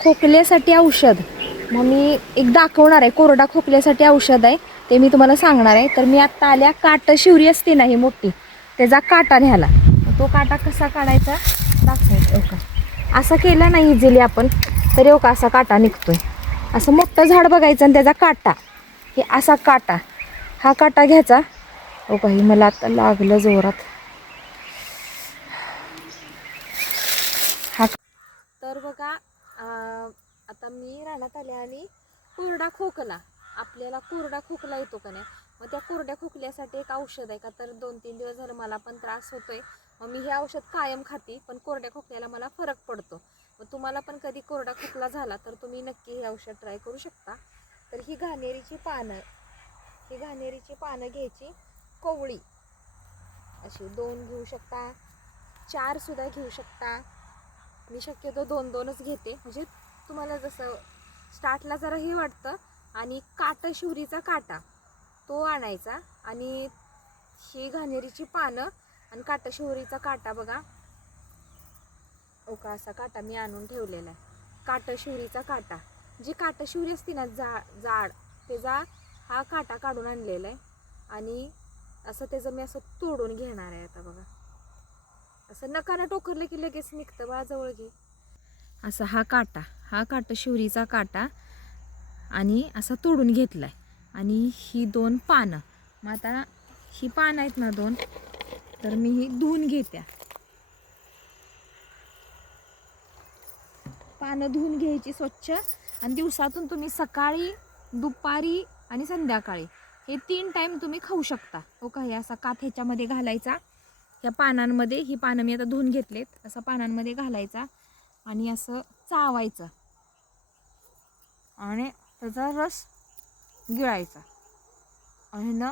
खोकल्यासाठी औषध मग मी एक दाखवणार आहे. कोरडा खोकल्यासाठी औषध आहे ते मी तुम्हाला सांगणार आहे. तर मी आत्ता आल्या काट शिवरी असते ना ही मोठी, त्याचा काटा न्याला. तो काटा कसा काढायचा दाखवायचा. का असा केला नाही इझिली आपण तरी का असा काटा निघतोय. असं मोठं झाड बघायचं आणि त्याचा काटा, हे असा काटा, हा काटा घ्यायचा. काही मला आता लागलं जोरात. हा तर बघा आता मी रानात आले आणि कोरडा खोकला, आपल्याला कोरडा खोकला येतो का नाही, मग त्या कोरड्या खोकल्यासाठी एक औषध आहे. का तर 2-3 दिवस झालं मला पण त्रास होतोय. मग मी हे औषध कायम खाते, पण कोरड्या खोकल्याला मला फरक पडतो. मग तुम्हाला पण कधी कोरडा खोकला झाला तर तुम्ही नक्की हे औषध ट्राय करू शकता. तर ही घाणेरीची पानं, ही घाणेरीची पानं घ्यायची, कोवळी अशी 2 घेऊ शकता, 4 सुद्धा घेऊ शकता. मी शक्यतो 2-2च घेते, म्हणजे तुम्हाला जसं स्टार्टला जरा हे वाटतं. आणि शिवरीचा काटा तो आणायचा आणि ही घाणेरीची पानं आणि शिवरीचा काटा बघा. का असा काटा मी आणून ठेवलेला आहे. शिवरीचा काटा, जी शिवरी असते ना जाड, त्याचा हा काटा काढून आणलेला आहे. आणि असं त्याचं मी असं तोडून घेणार आहे. आता बघा असं नकाना टोकरलं की लगेच निघतं. बाजवळ घे. असा हा काटा शिवरीचा काटा आणि असा तोडून घेतलाय. आणि ही 2 पानं, मग आता ही पानं आहेत ना 2, तर मी ही धुवून घेत्या. पानं धुवून घ्यायची स्वच्छ. आणि दिवसातून तुम्ही सकाळी, दुपारी आणि संध्याकाळी हे 3 टाइम तुम्ही खाऊ शकता. का हे असा काथ ह्याच्यामध्ये घालायचा, ह्या पानांमध्ये. ही पानं मी आता धुवून घेतलेत. असं पानांमध्ये घालायचा आणि असं चावायचं आणि त्याचा रस गिळायचा. आणि ना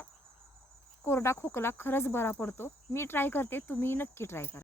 कोरडा खोकला खरंच बरा पडतो. मी ट्राय करते, तुम्ही नक्की ट्राय करा.